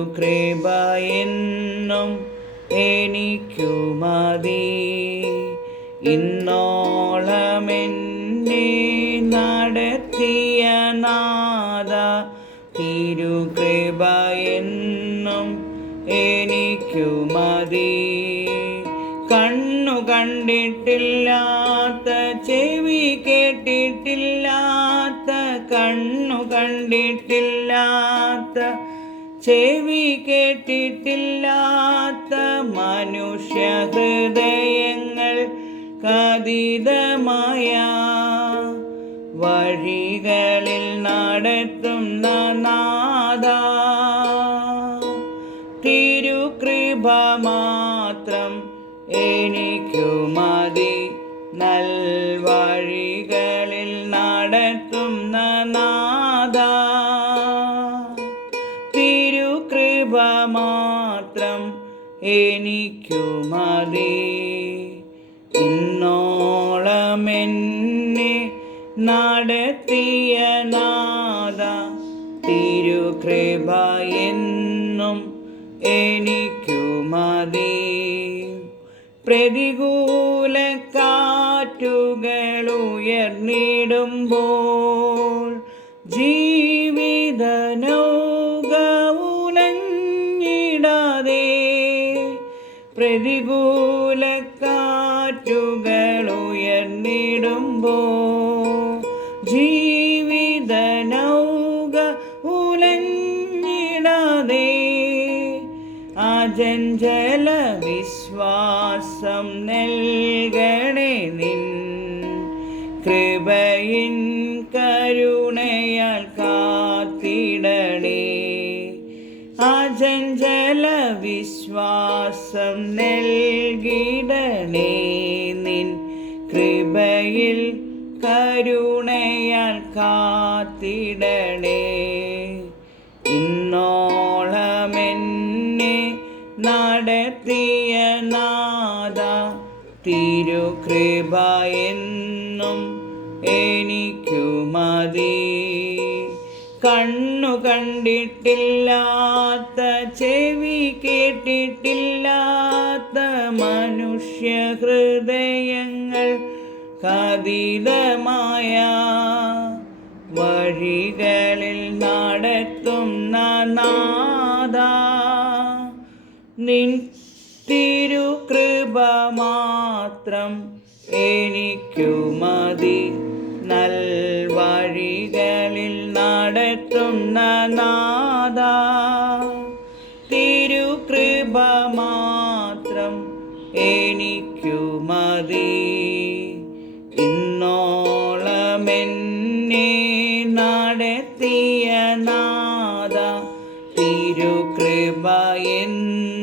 തിരുകൃപ എന്നും എനിക്കു മതി. ഇന്നോളമെന്നെ നടത്തിയ നാഥ, തിരുകൃപ എന്നും എനിക്കു മതി. കണ്ണു കണ്ടിട്ടില്ലാത്ത, ചെവി കേട്ടിട്ടില്ലാത്ത, കണ്ണു കണ്ടിട്ടില്ലാത്ത, ചെവി കേട്ടിട്ടില്ലാത്ത മനുഷ്യ ഹൃദയങ്ങൾ കതിതമായ വഴികളിൽ നടത്തുന്ന നാഥ, തിരുകൃപ മാത്രം എനിക്കു മതി. നൽവഴികളിൽ നടത്തുന്ന നാഥ, തിരുകൃപ മാത്രം എനിക്കു മതി. ഇന്നോളമെന്നെ നടത്തിയ നാഥ, തിരുകൃപ എന്നും എനിക്കു മതി. പ്രതികൂല കാറ്റുകളുയർന്നിടുമ്പോൾ ജീവിത നൗക ഉലഞ്ഞിടാതെ, പ്രതികൂല കാറ്റുകളുയർന്നിടുമ്പോൾ ജീവിത നൗക ഉലഞ്ഞിടാതെ, അചഞ്ചല വിശ്വാസം നൽകണേ നിൻ കൃപയിൻ കരുണയാൽ കാത്തിടണേ. അചഞ്ചല വിശ്വാസം നൽകിടണേ നിൻ കൃപയിൽ കരുണയാൽ കാത്തിടണേ. ഇന്നോളമെന്നെ നടത്തിയ നാഥ, തിരുകൃപ എന്നും എനിക്കു മതി. കണ്ണു കണ്ടിട്ടില്ലാത്ത, ചെവി കേട്ടിട്ടില്ലാത്ത മനുഷ്യ ഹൃദയങ്ങൾ കതിതമായ വഴികളിൽ നടത്തുന്ന നാഥ, നിൻ തിരുകൃപ മാത്രം എനിക്കു മതി. നൽവഴികളിൽ നടത്തുന്ന നാഥ, തിരുകൃപ മാത്രം എനിക്കു മതി. ഇന്നോളമെന്നെ നടത്തിയ നാഥ, തിരുകൃപ എന്നും